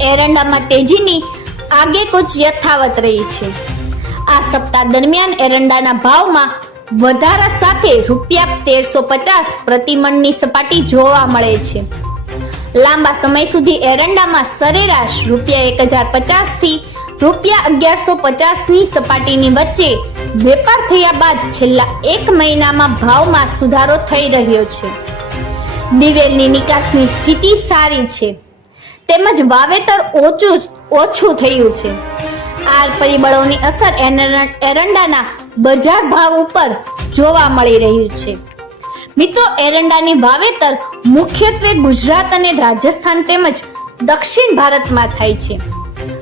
એરંડામાં તેજીની આગેકૂચ યથાવત રહી છે. આ સપ્તાહ દરમિયાન એરંડાના ભાવમાં વધારા સાથે રૂપિયા તેરસો પચાસ પ્રતિમણની સપાટી જોવા મળે છે. લાંબા સમય સુધી એરંડામાં સરેરાશ રૂપિયા એક હજાર પચાસથી રૂપિયા અગિયારસો પચાસની સપાટીની વચ્ચે વેપાર થયા બાદ છેલ્લા એક મહિનામાં ભાવમાં સુધારો થઈ રહ્યો છે. દિવેલની નિકાસની સ્થિતિ સારી છે. તેમજ વાવેતર ઓછું ઓછું થયું છે. આ પરિબળોની અસર એરંડા- એરંડાના બજાર ભાવ ઉપર જોવા મળી રહ્યું છે. મિત્રો, એરંડાની વાવેતર મુખ્યત્વે ગુજરાત અને રાજસ્થાન તેમજ દક્ષિણ ભારતમાં થાય છે.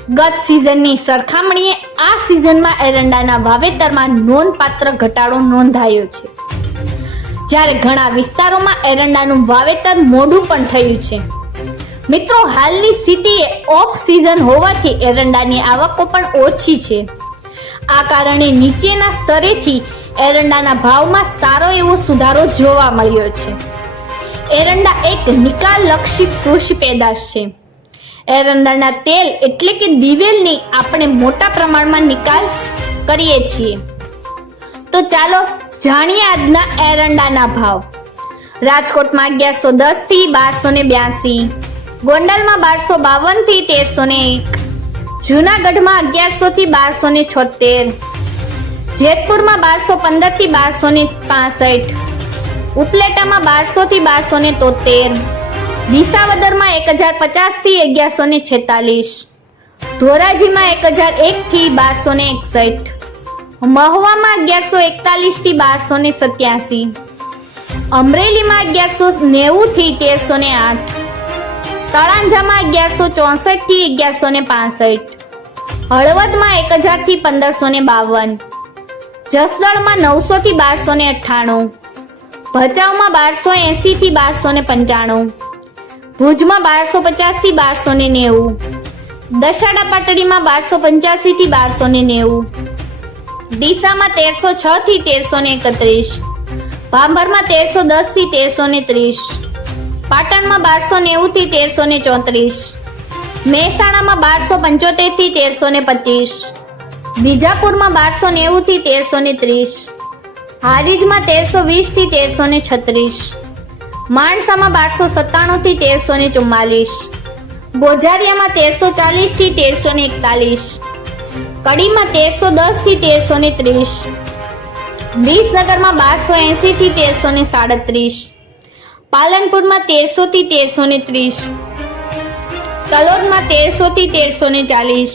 ગત સિઝનની સરખામણીએ આ સિઝનમાં એરંડાના વાવેતરમાં નોંધપાત્ર ઘટાડો નોંધાયો છે. જ્યારે ઘણા વિસ્તારોમાં એરંડાનું વાવેતર મોડું પણ થયું છે. મિત્રો, હાલની સ્થિતિ ઓફ સિઝન હોવાથી એરંડાની આવકો પણ ઓછી છે. આ કારણે નીચેના સ્તરેથી એરંડાના ભાવમાં સારો એવો સુધારો જોવા મળ્યો છે. એરંડા એક નિકાલલક્ષી કૃષિ પેદાશ છે. એરંડાના તેલ એટલે કે દિવેલની આપણે મોટા પ્રમાણમાં નિકાલ કરીએ છીએ. તો ચાલો જાણીએ આજના એરંડાના ભાવ. રાજકોટમાં અગિયારસો દસથી બારસો ને બ્યાસી. ગોંડલમાં બારસો બાવનથી તેરસો ને એક. જુનાગઢમાં અગિયારસો થી બારસો ને છોતેર જેતપુરમાં બારસો પંદરથી બારસો ને પાસઠ. ઉપલેટામાં બારસો થી બારસો ને તોતેર વિસાવદરમાં એક હજાર પચાસથી અગિયારસો ને છેતાલીસ. ધોરાજીમાં એક હજાર એક થી બારસો ને એકસઠ. મહુવામાં અગિયારસો એકતાલીસથી બારસો ને સત્યાસી. અમરેલીમાં અગિયારસો નેવું થી તેરસો ને આઠ. તળાંજામાં અગિયારસો ચોસઠથી અગિયારસો ને પાસઠ. હળવદમાં એક હજારથી પંદરસો ને બાવન. જસદણમાં નવસો થી બારસો ને અઠ્ઠાણું. ભચાઉમાં બારસો એસી થી બારસો ને પંચાણું. ભુજમાં બારસો પચાસથી બારસો ને નેવું. દશાડા પાટડીમાં બારસો પંચ્યાસી થી બારસો ને નેવું. ડીસામાં તેરસો છ થી તેરસો ને એકત્રીસ. ભાંભરમાં તેરસો દસથી તેરસો ને ત્રીસ. પાટણમાં બારસો નેવું થી તેરસો ને ચોત્રીસ. મહેસાણામાં બારસો પંચોતેરથી તેરસો ને પચીસ. બીજાપુરમાં બારસો નેવું થી તેરસો ને ત્રીસ. હારીજમાં તેરસો વીસથી તેરસો ને છત્રીસ. માણસામાં બારસો સત્તાણું થી તેરસો ને ચુમ્માલીસ. ગોઝારિયામાં તેરસો ચાલીસથી તેરસો ને એકતાલીસ. કડીમાં તેરસો દસથી તેરસો ને ત્રીસ. વિસનગરમાં બારસો એસી થી તેરસો ને સાડત્રીસ. પાલનપુરમાં તેરસો થી તેરસો. ને ત્રીસ તલોદમાં તેરસો થી તેરસો ને ચાલીસ.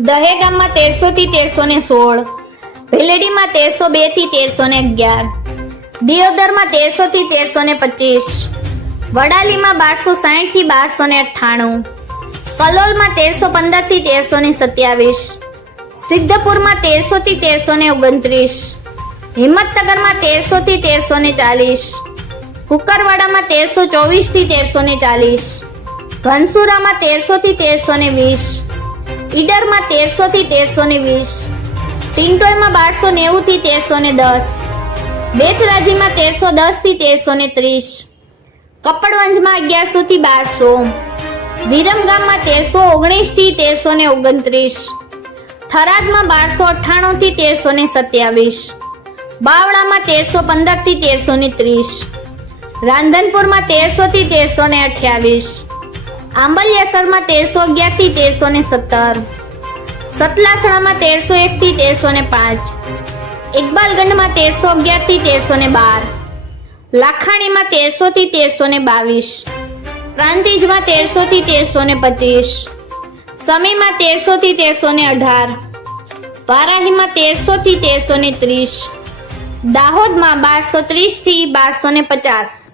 દહેગામમાં તેરસો થી તેરસો ને સોળ. ભીલડીમાં તેરસો બેથી તેરસો ને અગિયાર. દિયોદરમાં તેરસો થી તેરસો ને પચીસ. વડાલીમાં બારસો સાહીઠથી બારસો ને અઠ્ઠાણું. કલોલમાં તેરસો પંદરથી તેરસો ને સત્યાવીસ. સિદ્ધપુરમાં તેરસો થી તેરસો ને ઓગણત્રીસ. હિંમતનગરમાં તેરસો થી તેરસો ને ચાલીસ. કુકરવાડામાં તેરસો ચોવીસથી તેરસો ને ચાલીસ. ઘનસુરામાં તેરસો થી તેરસો ને વીસ. ઈડરમાં તેરસો થી તેરસો ને વીસ. ટિન્ટોયમાં બારસો નેવું થી તેરસો ને દસ. બેચરાજીમાં તેરસો દસથી તેરસો ને ત્રીસ. કપડવંજમાં અગિયારસો થી બારસો. વિરમગામમાં તેરસો ઓગણીસથી તેરસો ને ઓગણત્રીસ. થરાદમાં બારસો અઠ્ઠાણું થી તેરસો ને સત્યાવીસ. બાવળામાં તેરસો પંદરથી તેરસો ને ત્રીસ. રાંધનપુરમાં તેરસો થી તેરસો ને અઠ્યાવીસ. આંબલિયાસરમાં તેરસો અગિયારથી તેરસો ને સત્તર. સતલાસણામાં તેરસો એક થી તેરસો ને પાંચ. ઇકબાલગંજમાં તેરસો અગિયારથી તેરસો ને બાર. લાખાણીમાં તેરસો થી તેરસો ને બાવીસ. પ્રાંતિજમાં તેરસો થી તેરસો ને પચીસ. સમીમાં તેરસો થી તેરસો ને અઢાર. વારાહીમાં તેરસો થી તેરસો. ને ત્રીસ દાહોદમાં બારસો ત્રીસથી બારસો ને પચાસ.